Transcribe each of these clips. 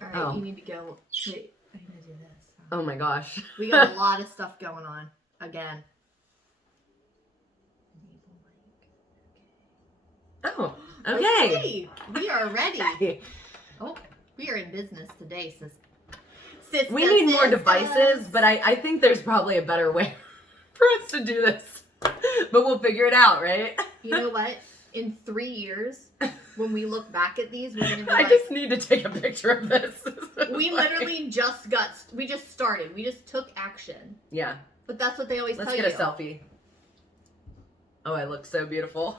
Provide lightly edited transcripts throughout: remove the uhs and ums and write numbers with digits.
All right, Oh. you need to go. Wait, I'm gonna do this. Oh my gosh. We got a lot of stuff going on again. Oh, okay. Okay, we are ready. Oh, we are in business today, sis. We need more devices, but I think there's probably a better way for us to do this. But we'll figure it out, right? You know what? In 3 years, when we look back at these, we're gonna be I like, just need to take a picture of this. we literally we just started. We just took action. Yeah. But that's what they always Let's tell get you. a selfie. Oh, I look so beautiful.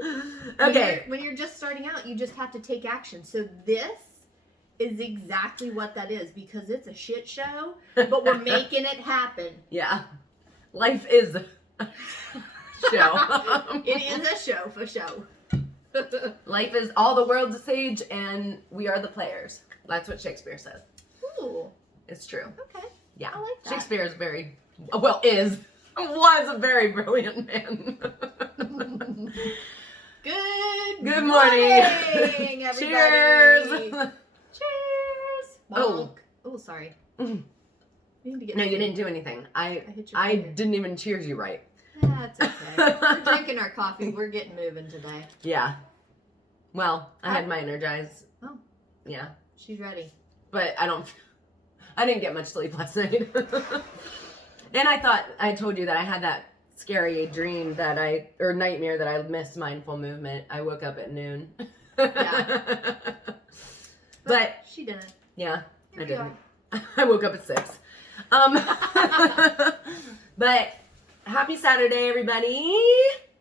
When Okay. you're just starting out, you just have to take action. So this is exactly what that is, because it's a shit show, but we're making it happen. Yeah. Life is a show. It is a show for show. Life is all the world's a stage and we are the players. That's what Shakespeare says. Ooh, It's true. okay. Yeah. I like that. Shakespeare is was a very brilliant man. Good morning. everybody. Cheers. Cheers. Oh. Oh, sorry. Mm. We need to get No, you didn't do anything. hit your I finger. didn't even cheers you right. That's okay. We're drinking our coffee. We're getting moving today. Yeah. Well, I had my Energize. Oh. Yeah. She's ready. But I didn't get much sleep last night. And I told you that I had that scary dream or nightmare that I missed mindful movement. I woke up at noon. Yeah. But she didn't. yeah, Here I we didn't. I woke up at 6. But happy Saturday, everybody.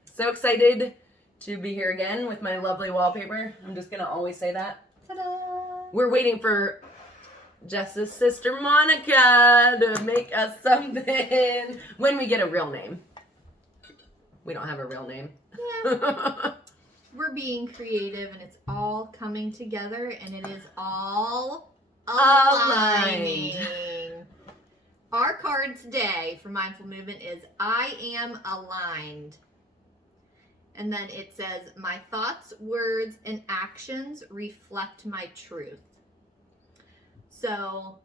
So excited to be here again with my lovely wallpaper. I'm just going to always say that. Ta-da! We're waiting for Jess's sister Monica to make us something when we get a real name. We don't have a real name. Yeah. We're being creative and it's all coming together and it is all aligning. Our card today for Mindful Movement is I am aligned. And then it says, my thoughts, words, and actions reflect my truth. So,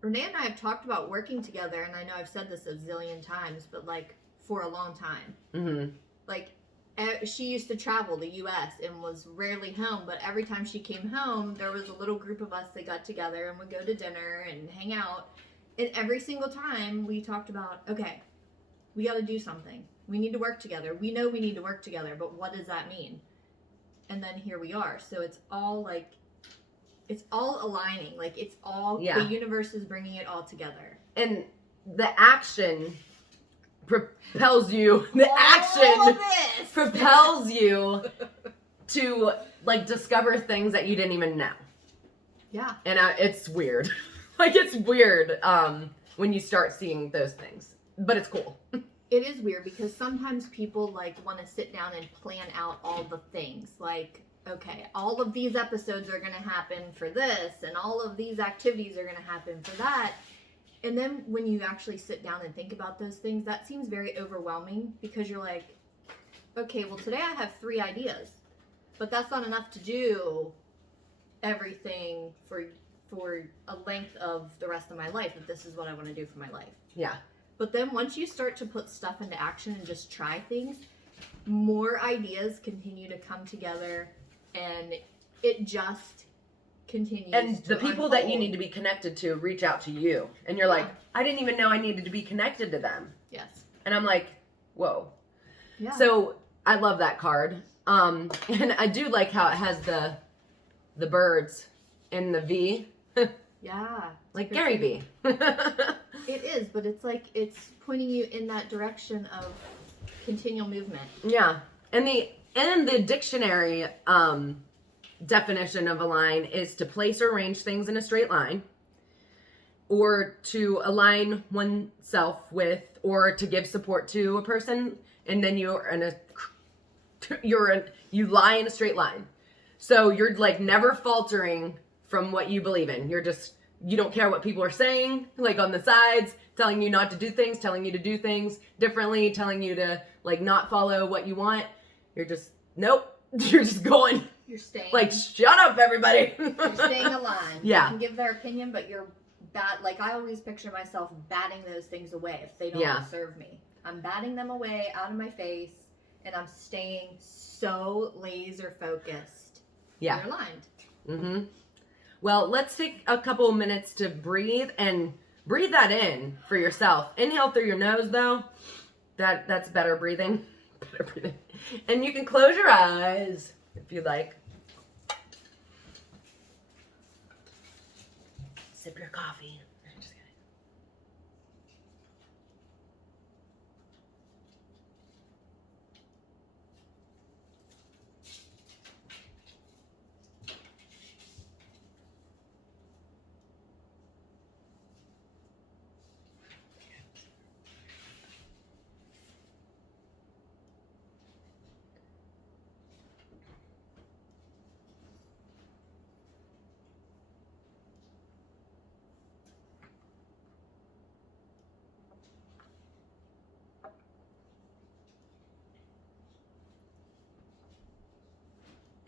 Renee and I have talked about working together, and I know I've said this a zillion times, but like for a long time. Mm-hmm. Like, she used to travel the U.S. and was rarely home, but every time she came home, there was a little group of us that got together and would go to dinner and hang out. And every single time we talked about, okay, we got to do something. We need to work together. We know we need to work together, but what does that mean? And then here we are. So it's all like, it's all aligning. Like it's all, Yeah. The universe is bringing it all together. And the action propels you. The All action of this. propels you to like discover things that you didn't even know. Yeah. And it's weird. Like it's weird when you start seeing those things, but it's cool. It is weird because sometimes people like want to sit down and plan out all the things. Like, okay, all of these episodes are going to happen for this and all of these activities are going to happen for that. And then when you actually sit down and think about those things, that seems very overwhelming because you're like, okay, well today I have 3 ideas, but that's not enough to do everything for a length of the rest of my life if this is what I want to do for my life. Yeah. But then once you start to put stuff into action and just try things, more ideas continue to come together and it just continues And to the people that you unfold. need to be connected to reach out to you. And you're like, I didn't even know I needed to be connected to them. Yes. And I'm like, whoa. Yeah. So I love that card. And I do like how it has the birds in the V. Yeah. Like Gary V. It is, but it's like it's pointing you in that direction of continual movement. Yeah. And the dictionary definition of align is to place or arrange things in a straight line, or to align oneself with, or to give support to a person, and then you lie in a straight line. So you're like never faltering from what you believe in. You don't care what people are saying, like on the sides, telling you not to do things, telling you to do things differently, telling you to like not follow what you want. You're just, nope. You're just going. You're staying. Like, shut up, everybody. You're staying aligned. Yeah. They can give their opinion, but you're like, I always picture myself batting those things away if they don't serve me. I'm batting them away out of my face, and I'm staying so laser focused. Yeah. You're aligned. Mm-hmm. Well, let's take a couple of minutes to breathe and breathe that in for yourself. Inhale through your nose, though. That's better breathing. Better breathing. And you can close your eyes if you like. Sip your coffee. Just kidding.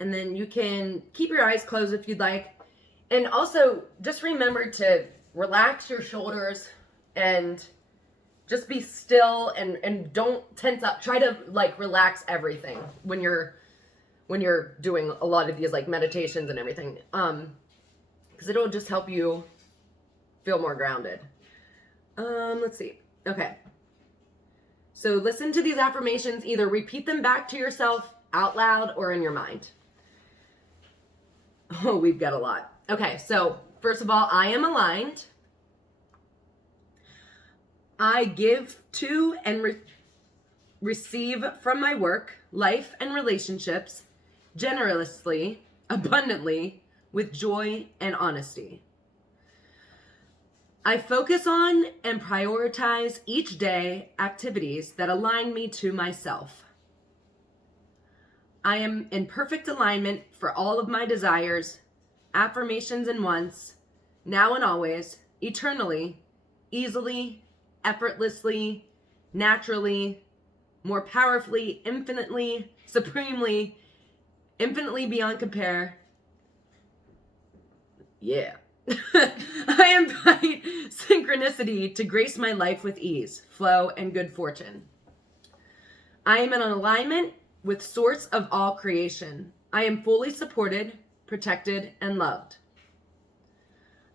And then you can keep your eyes closed if you'd like. And also, just remember to relax your shoulders and just be still and don't tense up. Try to like relax everything when you're doing a lot of these like meditations and everything. Because it'll just help you feel more grounded. Let's see. Okay. So listen to these affirmations. Either repeat them back to yourself out loud or in your mind. Oh, we've got a lot. Okay, so first of all, I am aligned. I give to and receive from my work, life, and relationships generously, abundantly, with joy and honesty. I focus on and prioritize each day activities that align me to myself. I am in perfect alignment for all of my desires, affirmations and wants, now and always, eternally, easily, effortlessly, naturally, more powerfully, infinitely, supremely, infinitely beyond compare. Yeah. I invite synchronicity to grace my life with ease, flow, and good fortune. I am in alignment with source of all creation. I am fully supported, protected, and loved.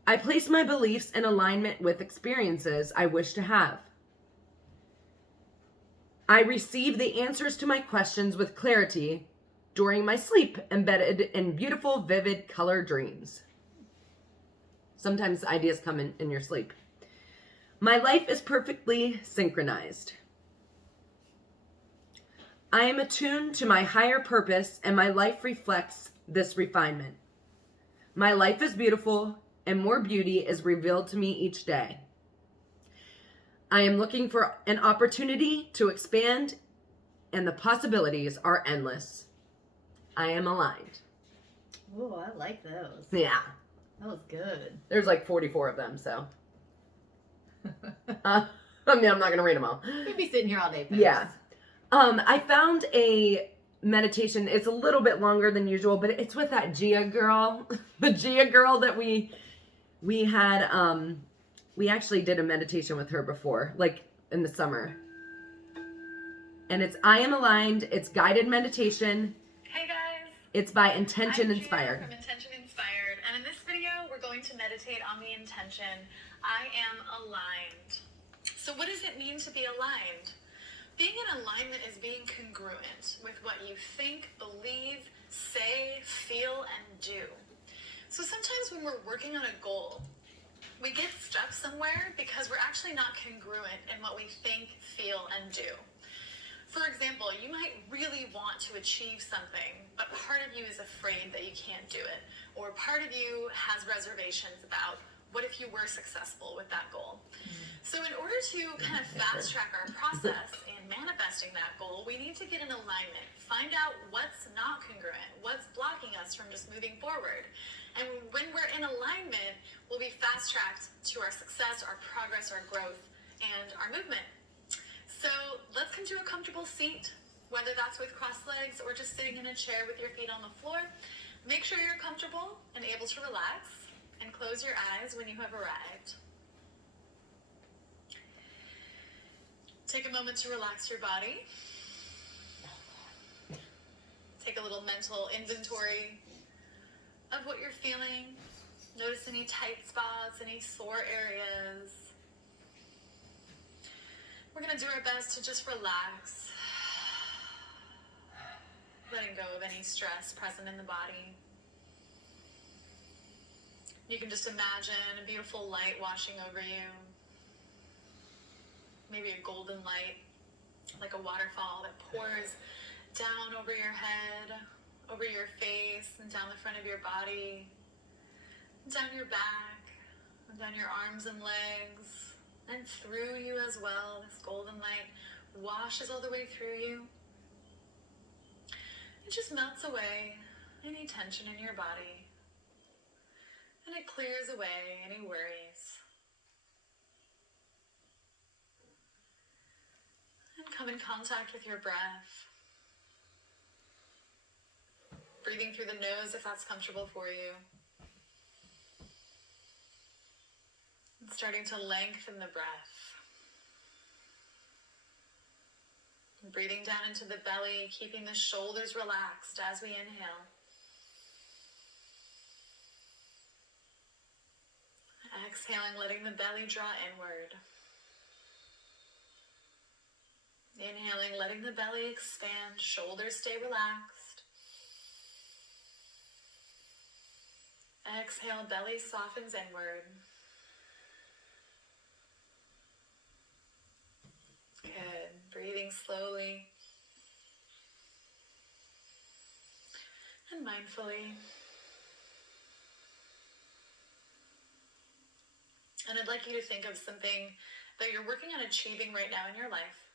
I place my beliefs in alignment with experiences I wish to have. I receive the answers to my questions with clarity during my sleep, embedded in beautiful, vivid color dreams. Sometimes ideas come in your sleep. My life is perfectly synchronized. I am attuned to my higher purpose, and my life reflects this refinement. My life is beautiful, and more beauty is revealed to me each day. I am looking for an opportunity to expand, and the possibilities are endless. I am aligned. Oh, I like those. Yeah. That was good. There's like 44 of them, so. I mean, I'm not going to read them all. We'd be sitting here all day, folks. Yeah. I found a meditation. It's a little bit longer than usual, but it's with that Gia girl. The Gia girl that we had, we actually did a meditation with her before, like in the summer. And it's I Am Aligned. It's guided meditation. Hey guys. It's by Intention I'm Inspired. Gia from Intention Inspired. And in this video, we're going to meditate on the intention, I am aligned. So what does it mean to be aligned? Being in alignment is being congruent with what you think, believe, say, feel, and do. So sometimes when we're working on a goal, we get stuck somewhere because we're actually not congruent in what we think, feel, and do. For example, you might really want to achieve something, but part of you is afraid that you can't do it. Or part of you has reservations about what if you were successful with that goal. So in order to kind of fast track our process in manifesting that goal, we need to get in alignment, find out what's not congruent, what's blocking us from just moving forward. And when we're in alignment, we'll be fast tracked to our success, our progress, our growth, and our movement. So let's come to a comfortable seat whether that's with crossed legs or just sitting in a chair with your feet on the floor. Make sure you're comfortable and able to relax, and close your eyes when you have arrived. Take a moment to relax your body. Take a little mental inventory of what you're feeling. Notice any tight spots, any sore areas. We're going to do our best to just relax, letting go of any stress present in the body. You can just imagine a beautiful light washing over you. Maybe a golden light, like a waterfall that pours down over your head, over your face, and down the front of your body, down your back, and down your arms and legs, and through you as well. This golden light washes all the way through you. It just melts away any tension in your body, and it clears away any worries. And come in contact with your breath. Breathing through the nose if that's comfortable for you. And starting to lengthen the breath. Breathing down into the belly, keeping the shoulders relaxed as we inhale. Exhaling, letting the belly draw inward. Inhaling, letting the belly expand, shoulders stay relaxed. Exhale, belly softens inward. Good. Breathing slowly and mindfully. And I'd like you to think of something that you're working on achieving right now in your life.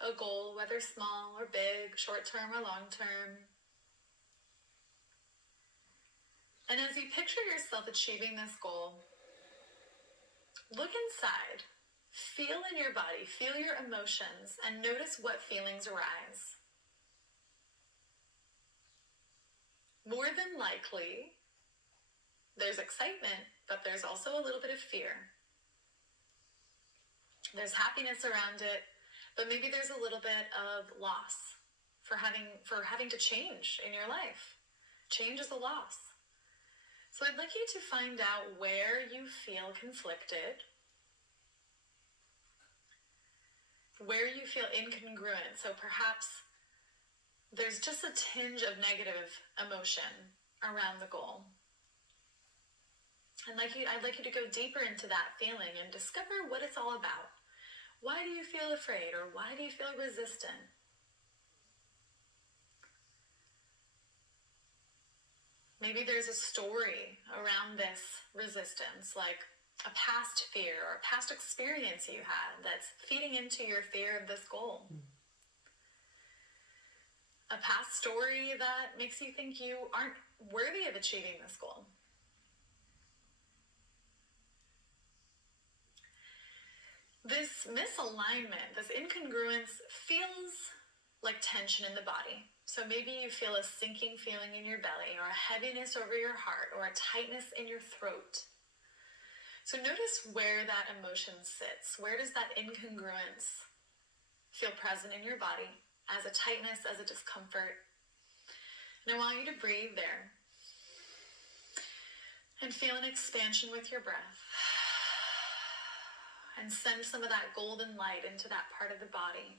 A goal, whether small or big, short-term or long-term. And as you picture yourself achieving this goal, look inside, feel in your body, feel your emotions, and notice what feelings arise. More than likely, there's excitement, but there's also a little bit of fear. There's happiness around it, but maybe there's a little bit of loss for having to change in your life. Change is a loss. So I'd like you to find out where you feel conflicted, where you feel incongruent. So perhaps there's just a tinge of negative emotion around the goal. And I'd like you to go deeper into that feeling and discover what it's all about. Why do you feel afraid, or why do you feel resistant? Maybe there's a story around this resistance, like a past fear or a past experience you had that's feeding into your fear of this goal. A past story that makes you think you aren't worthy of achieving this goal. This misalignment, this incongruence feels like tension in the body. So maybe you feel a sinking feeling in your belly, or a heaviness over your heart, or a tightness in your throat. So notice where that emotion sits. Where does that incongruence feel present in your body, as a tightness, as a discomfort? And I want you to breathe there and feel an expansion with your breath. And send some of that golden light into that part of the body.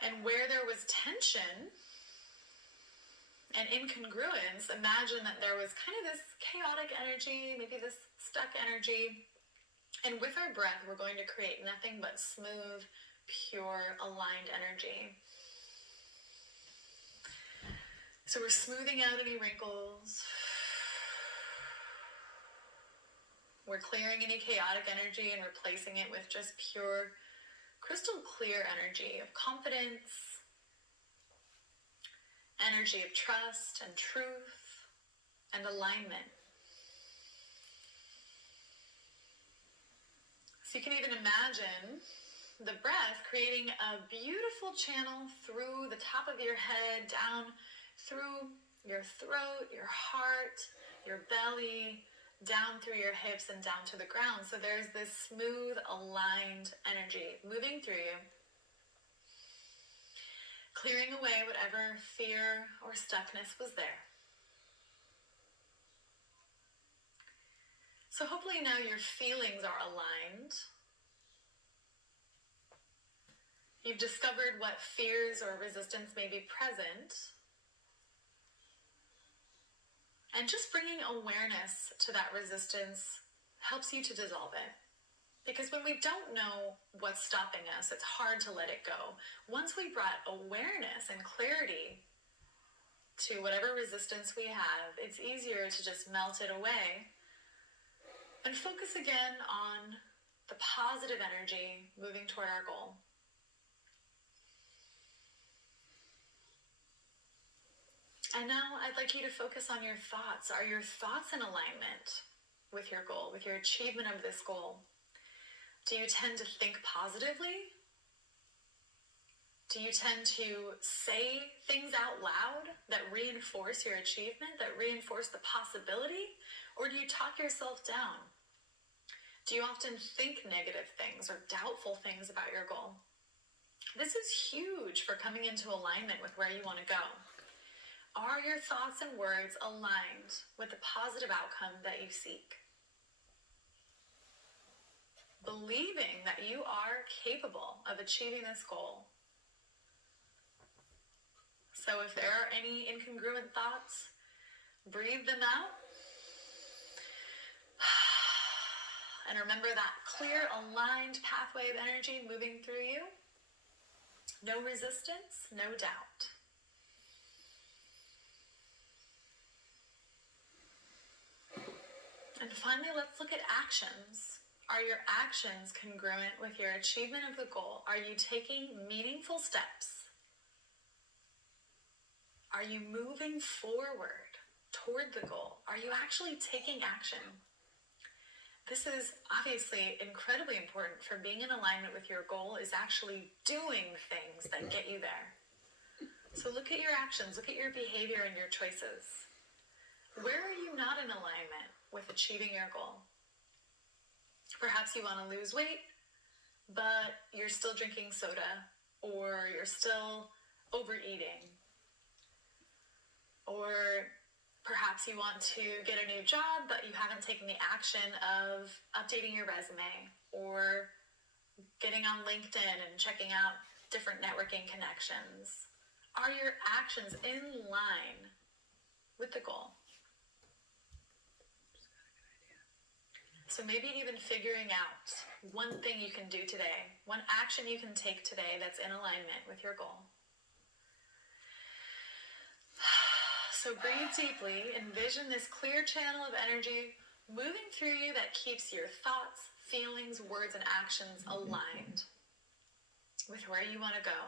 And where there was tension and incongruence, imagine that there was kind of this chaotic energy, maybe this stuck energy. And with our breath, we're going to create nothing but smooth, pure, aligned energy. So we're smoothing out any wrinkles. We're clearing any chaotic energy and replacing it with just pure, crystal clear energy of confidence, energy of trust and truth and alignment. So you can even imagine the breath, creating a beautiful channel through the top of your head, down through your throat, your heart, your belly, down through your hips and down to the ground. So there's this smooth, aligned energy moving through you, clearing away whatever fear or stuckness was there. So hopefully now your feelings are aligned. You've discovered what fears or resistance may be present. And just bringing awareness to that resistance helps you to dissolve it. Because when we don't know what's stopping us, it's hard to let it go. Once we brought awareness and clarity to whatever resistance we have, it's easier to just melt it away and focus again on the positive energy moving toward our goal. And now I'd like you to focus on your thoughts. Are your thoughts in alignment with your goal, with your achievement of this goal? Do you tend to think positively? Do you tend to say things out loud that reinforce your achievement, that reinforce the possibility? Or do you talk yourself down? Do you often think negative things or doubtful things about your goal? This is huge for coming into alignment with where you want to go. Are your thoughts and words aligned with the positive outcome that you seek? Believing that you are capable of achieving this goal. So if there are any incongruent thoughts, breathe them out. And remember that clear, aligned pathway of energy moving through you. No resistance, no doubt. And finally, let's look at actions. Are your actions congruent with your achievement of the goal? Are you taking meaningful steps? Are you moving forward toward the goal? Are you actually taking action? This is obviously incredibly important for being in alignment with your goal, is actually doing things that get you there. So look at your actions, look at your behavior and your choices. Where are you not in alignment with achieving your goal? Perhaps you want to lose weight, but you're still drinking soda, or you're still overeating. Or perhaps you want to get a new job, but you haven't taken the action of updating your resume or getting on LinkedIn and checking out different networking connections. Are your actions in line with the goal? So maybe even figuring out one thing you can do today, one action you can take today that's in alignment with your goal. So breathe deeply, envision this clear channel of energy moving through you that keeps your thoughts, feelings, words, and actions aligned with where you want to go.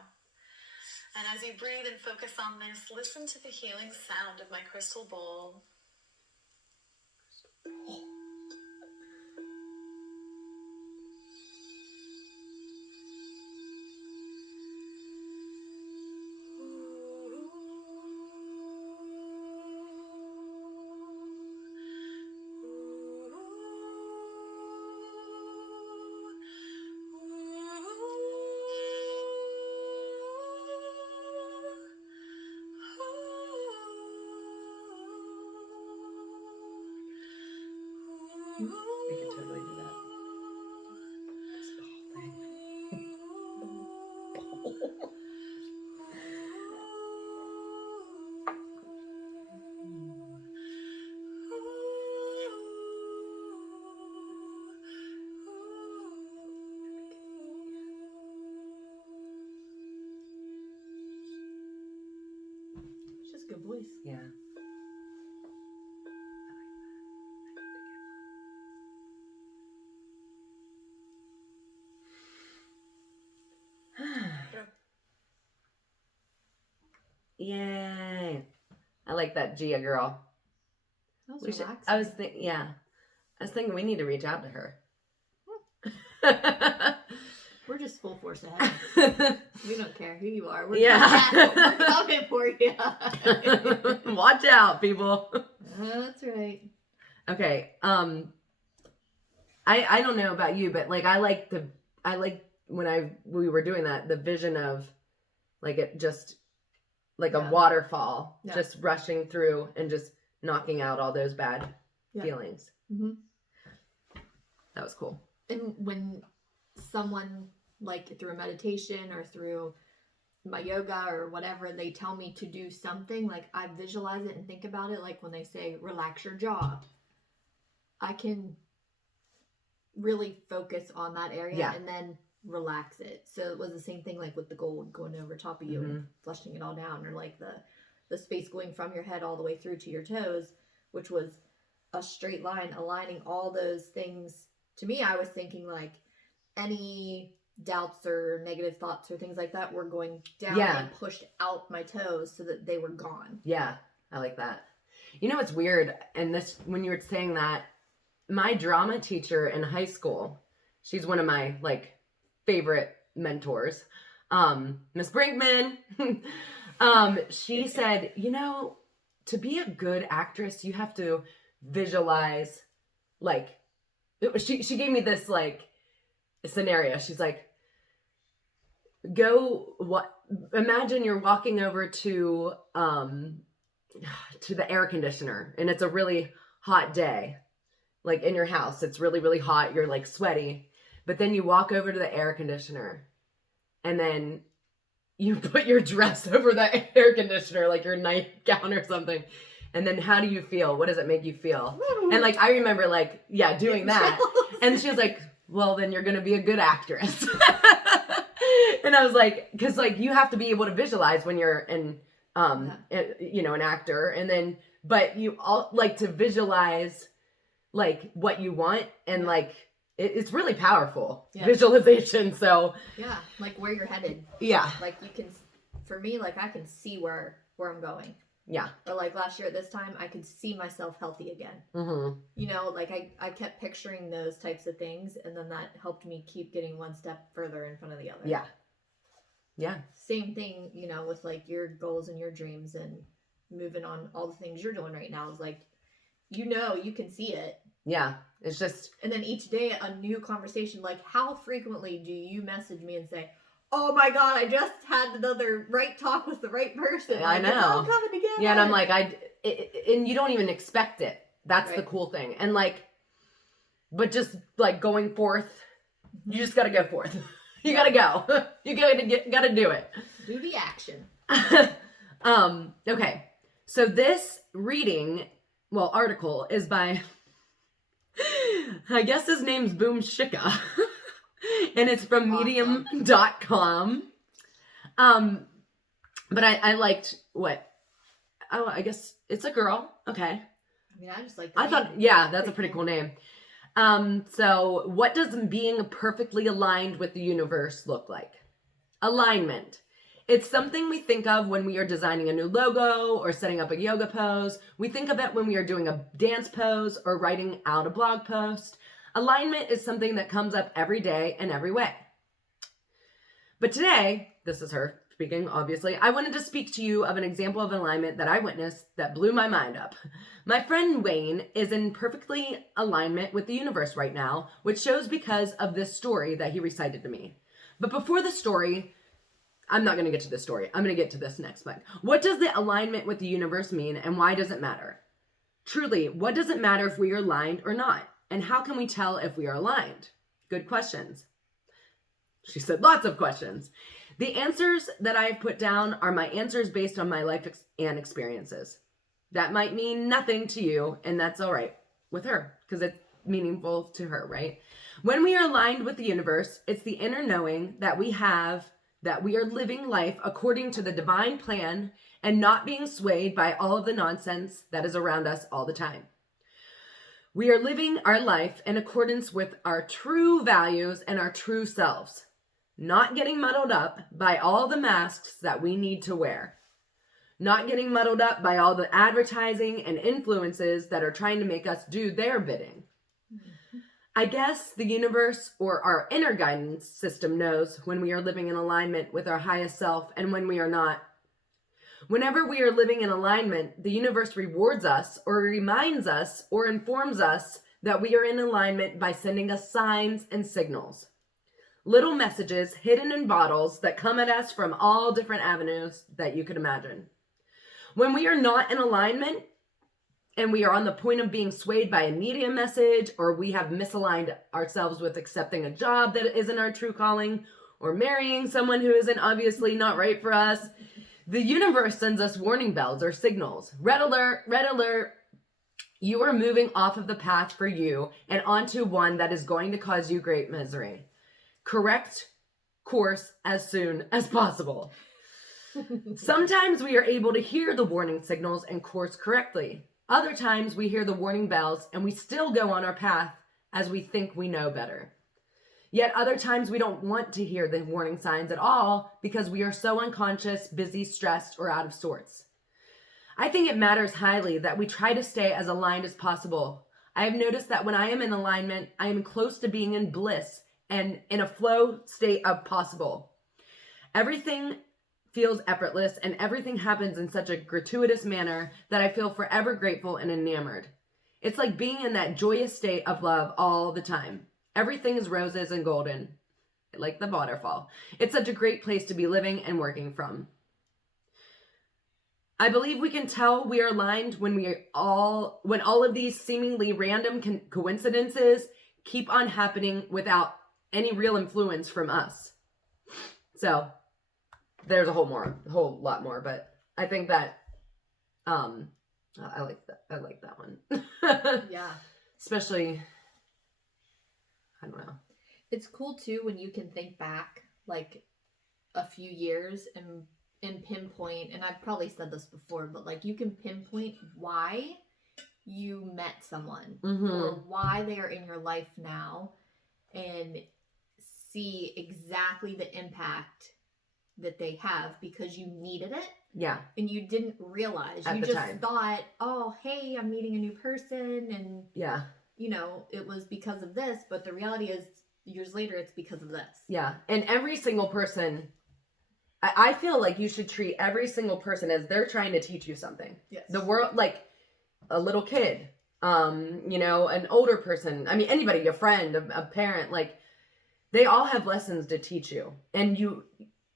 And as you breathe and focus on this, listen to the healing sound of my crystal bowl. We could totally do that. Just the whole thing. It's just good voice. Yeah. Yay. I like that, Gia girl. That was We should, relaxing. I was thinking we need to reach out to her. We're just full force ahead. We don't care who you are. We're Yeah. we're coming for you. Watch out, people. That's right. Okay. I don't know about you, but like I like when we were doing that, the vision of like it just like a waterfall just rushing through and just knocking out all those bad feelings. Mm-hmm. That was cool. And when someone, like through a meditation or through my yoga or whatever, they tell me to do something, like I visualize it and think about it. Like when they say relax your jaw, I can really focus on that area and then relax it. So it was the same thing like with the gold going over top of you and flushing it all down, or like the space going from your head all the way through to your toes, which was a straight line aligning all those things. To me, I was thinking like any doubts or negative thoughts or things like that were going down and pushed out my toes so that they were gone. Yeah, I like that. You know what's weird? And this, when you were saying that, my drama teacher in high school, she's one of my like favorite mentors, Miss Brinkman. She said, you know, to be a good actress, you have to visualize, like, she gave me this like scenario. She's like, imagine you're walking over to the air conditioner and it's a really hot day, like in your house, it's really, really hot. You're like sweaty, but then you walk over to the air conditioner and then you put your dress over the air conditioner, like your nightgown or something. And then how do you feel? What does it make you feel? And like, I remember like, doing that. And she was like, well, then you're going to be a good actress. And I was like, cause like you have to be able to visualize when you're an actor. And then, but you all like to visualize like what you want. And like, it's really powerful visualization. So like where you're headed. Like you can, for me, like I can see where I'm going. Or like last year at this time, I could see myself healthy again. Mm-hmm. You know, like I kept picturing those types of things, and then that helped me keep getting one step further in front of the other. Yeah. Same thing, you know, with like your goals and your dreams and moving on all the things you're doing right now is like, you know, you can see it. Yeah. It's just. And then each day a new conversation. Like how frequently do you message me and say, oh my God, I just had another right talk with the right person. Like, I know. It's all coming together. Yeah, and I'm like, and you don't even expect it. That's the cool thing. And like, but just like going forth, you just got to go forth. You got to go. You got to do it. Do the action. Okay. So this article is by, I guess his name's Boom Shika. And it's from medium.com. But I liked I guess it's a girl. Okay. I mean, I just like I thought, that's a pretty cool name. So what does being perfectly aligned with the universe look like? Alignment. It's something we think of when we are designing a new logo or setting up a yoga pose. We think of it when we are doing a dance pose or writing out a blog post. Alignment is something that comes up every day and every way. But today, this is her speaking, obviously, I wanted to speak to you of an example of alignment that I witnessed that blew my mind up. My friend Wayne is in perfectly alignment with the universe right now, which shows because of this story that he recited to me. But before the story, I'm not going to get to this story. I'm going to get to this next one. What does the alignment with the universe mean and why does it matter? Truly, what does it matter if we are aligned or not? And how can we tell if we are aligned? Good questions. She said lots of questions. The answers that I've put down are my answers based on my life and experiences. That might mean nothing to you, and that's all right with her because it's meaningful to her, right? When we are aligned with the universe, it's the inner knowing that we have that we are living life according to the divine plan and not being swayed by all of the nonsense that is around us all the time. We are living our life in accordance with our true values and our true selves, not getting muddled up by all the masks that we need to wear, not getting muddled up by all the advertising and influences that are trying to make us do their bidding. Mm-hmm. I guess the universe or our inner guidance system knows when we are living in alignment with our highest self and when we are not. Whenever we are living in alignment, the universe rewards us or reminds us or informs us that we are in alignment by sending us signs and signals. Little messages hidden in bottles that come at us from all different avenues that you could imagine. When we are not in alignment and we are on the point of being swayed by a media message, or we have misaligned ourselves with accepting a job that isn't our true calling, or marrying someone who isn't obviously not right for us, the universe sends us warning bells or signals. Red alert, red alert. You are moving off of the path for you and onto one that is going to cause you great misery. Correct course as soon as possible. Sometimes we are able to hear the warning signals and course correctly. Other times we hear the warning bells and we still go on our path as we think we know better. Yet other times we don't want to hear the warning signs at all because we are so unconscious, busy, stressed, or out of sorts. I think it matters highly that we try to stay as aligned as possible. I have noticed that when I am in alignment, I am close to being in bliss and in a flow state of possible. Everything feels effortless and everything happens in such a gratuitous manner that I feel forever grateful and enamored. It's like being in that joyous state of love all the time. Everything is roses and golden, like the waterfall. It's such a great place to be living and working from. I believe we can tell we are aligned when all of these seemingly random coincidences keep on happening without any real influence from us. So there's a whole lot more, but I think that I like that one. Yeah. Especially, I don't know. It's cool too when you can think back like a few years and pinpoint, and I've probably said this before, but like you can pinpoint why you met someone or why they are in your life now and see exactly the impact that they have because you needed it. Yeah. And you didn't realize. At you the just time. thought, oh, hey, I'm meeting a new person. And, Yeah. you know, it was because of this. But the reality is, years later, it's because of this. Yeah. And every single person, I feel like you should treat every single person as they're trying to teach you something. Yes. The world, like a little kid, you know, an older person. I mean, anybody, a friend, a parent, like they all have lessons to teach you. And you,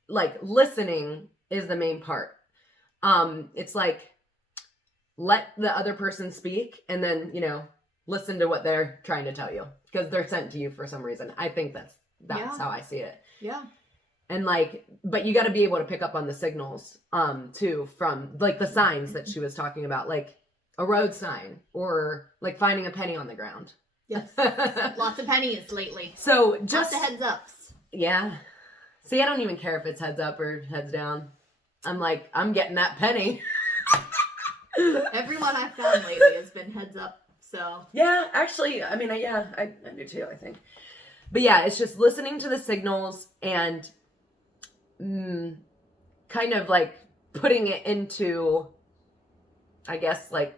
like, listening is the main part. It's like, let the other person speak and then, you know, listen to what they're trying to tell you because they're sent to you for some reason. I think that's how I see it. Yeah. And like, but you got to be able to pick up on the signals, too, from like the signs that she was talking about, like a road sign or like finding a penny on the ground. Yes. Lots of pennies lately. So just lots of heads ups. Yeah. See, I don't even care if it's heads up or heads down. I'm like, I'm getting that penny. Everyone I've found lately has been heads up. So yeah, actually, I mean, I do too, I think. But yeah, it's just listening to the signals and kind of like putting it into, I guess, like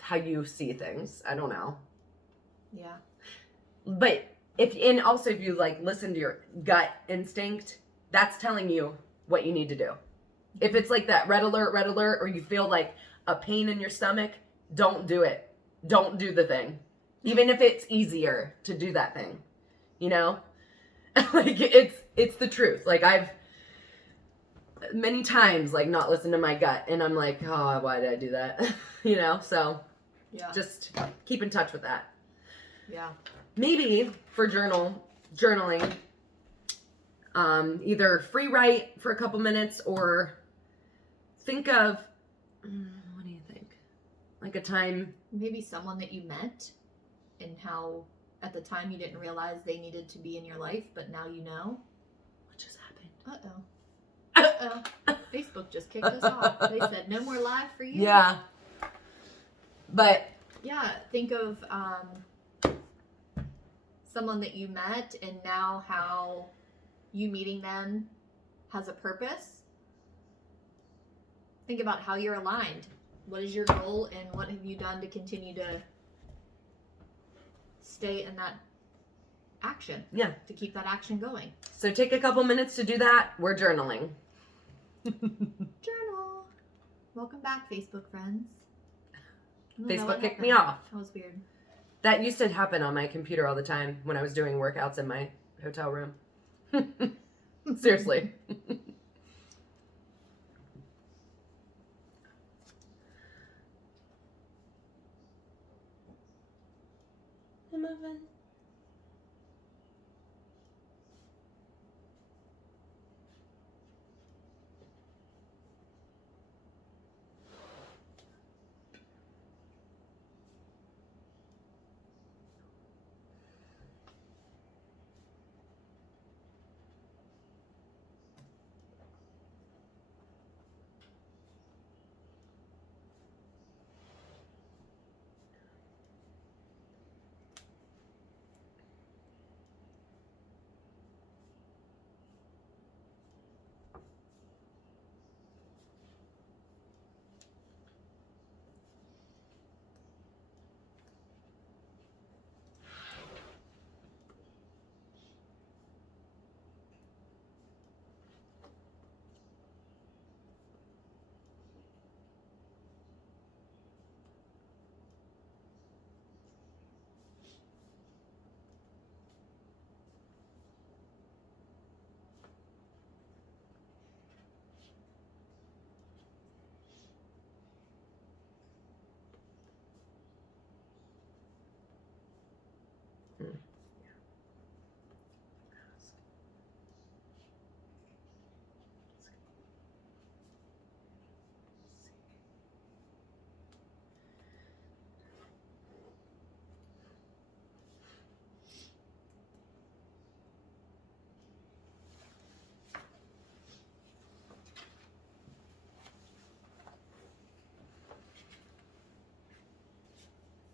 how you see things. I don't know. yeah. But if you like listen to your gut instinct, that's telling you what you need to do. If it's like that red alert, or you feel like a pain in your stomach, don't do it. Don't do the thing. Even if it's easier to do that thing, you know? Like it's the truth. Like I've many times like not listened to my gut and I'm like, oh, why did I do that? You know? So Yeah. just keep in touch with that. Yeah. Maybe for journaling, either free write for a couple minutes or think of, what do you think? Like a time. Maybe someone that you met and how at the time you didn't realize they needed to be in your life, but now you know. What just happened? Uh-oh. Facebook just kicked us off. They said no more live for you. Yeah. But. Yeah, think of someone that you met and now how you meeting them has a purpose. Think about how you're aligned. What is your goal and what have you done to continue to stay in that action. Yeah. To keep that action going. So take a couple minutes to do that. We're journaling. Journal. Welcome back, Facebook friends. I don't know Facebook what kicked me happened. off. That was weird. That used to happen on my computer all the time when I was doing workouts in my hotel room. Seriously. I'm moving.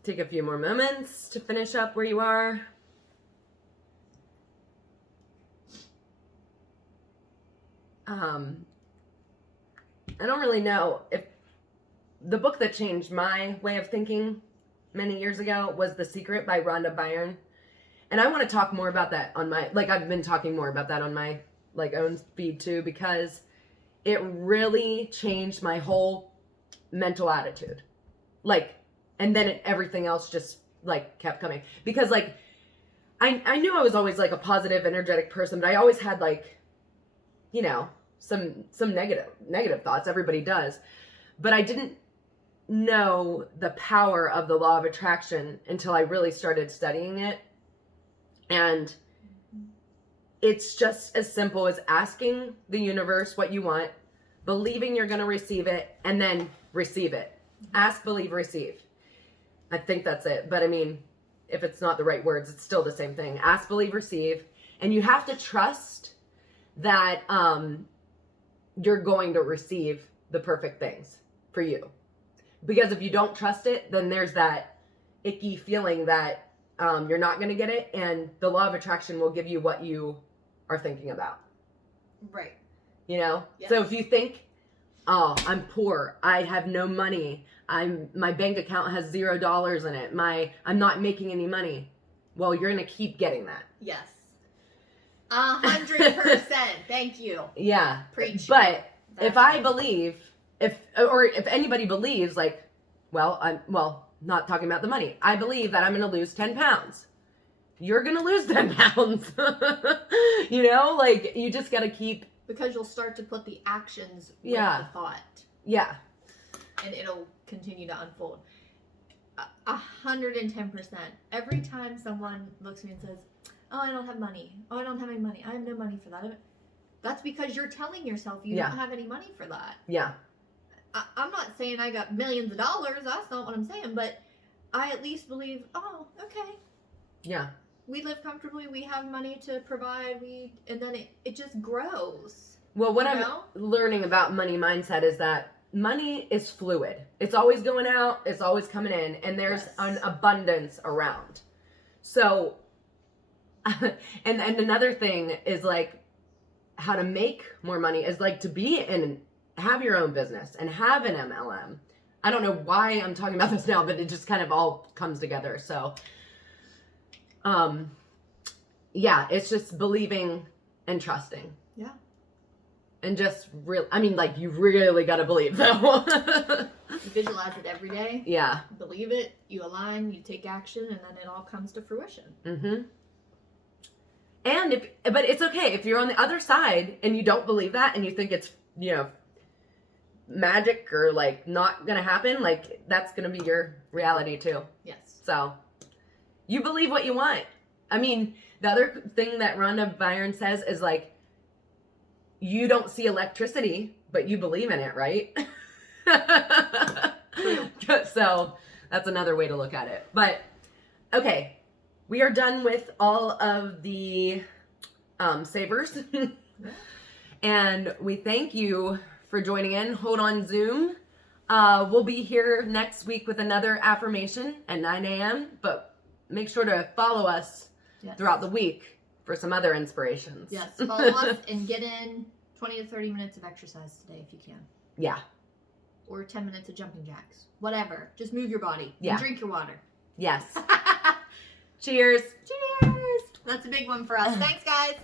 Take a few more moments to finish up where you are. I don't really know if the book that changed my way of thinking many years ago was The Secret by Rhonda Byrne. And I want to talk more about that on my, like I've been talking more about that on my like own feed too, because it really changed my whole mental attitude. Like, and then everything else just like kept coming, because like I knew I was always like a positive, energetic person, but I always had like, you know, some negative thoughts. Everybody does, but I didn't know the power of the law of attraction until I really started studying it. And it's just as simple as asking the universe what you want, believing you're going to receive it, and then receive it. Ask, believe, receive. I think that's it. But I mean, if it's not the right words, it's still the same thing. Ask, believe, receive. And you have to trust that you're going to receive the perfect things for you. Because if you don't trust it, then there's that icky feeling that you're not going to get it. And the law of attraction will give you what you are thinking about. Right. You know? Yes. So if you think, oh, I'm poor, I have no money, my bank account has $0 in it, I'm not making any money. Well, you're going to keep getting that. Yes. 100%. Thank you. Yeah. Preach. But That's if I right. believe, if anybody believes, like, not talking about the money, I believe that I'm going to lose 10 pounds. You're going to lose 10 pounds. You know, like, you just got to keep. Because you'll start to put the actions with Yeah. the thought. Yeah. And it'll continue to unfold. 110%. Every time someone looks at me and says, oh, I don't have money. Oh, I don't have any money. I have no money for that. That's because you're telling yourself you Yeah. don't have any money for that. Yeah. I'm not saying I got millions of dollars. That's not what I'm saying. But I at least believe, oh, okay. Yeah. We live comfortably. We have money to provide. And then it just grows. Well, what You I'm know? learning about money mindset is that money is fluid. It's always going out. It's always coming in. And there's Yes. an abundance around. So, and another thing is like how to make more money is like to be in, have your own business and have an MLM. I don't know why I'm talking about this now, but it just kind of all comes together. So Yeah, it's just believing and trusting. Yeah. And just real, I mean, like, you really got to believe, though. You visualize it every day. Yeah. Believe it. You align. You take action, and then it all comes to fruition. Mm-hmm. But it's okay if you're on the other side and you don't believe that and you think it's, you know, magic or like not gonna happen. Like, that's gonna be your reality too. Yes. So you believe what you want. I mean, the other thing that Rhonda Byrne says is like, you don't see electricity, but you believe in it, right? So that's another way to look at it. But okay, we are done with all of the savers. And we thank you for joining in. Hold on Zoom. We'll be here next week with another affirmation at 9 a.m. But make sure to follow us throughout the week for some other inspirations. Yes, follow us and get in 20 to 30 minutes of exercise today if you can. Yeah. Or 10 minutes of jumping jacks. Whatever. Just move your body. Yeah. And drink your water. Yes. Cheers. Cheers. That's a big one for us. Thanks, guys.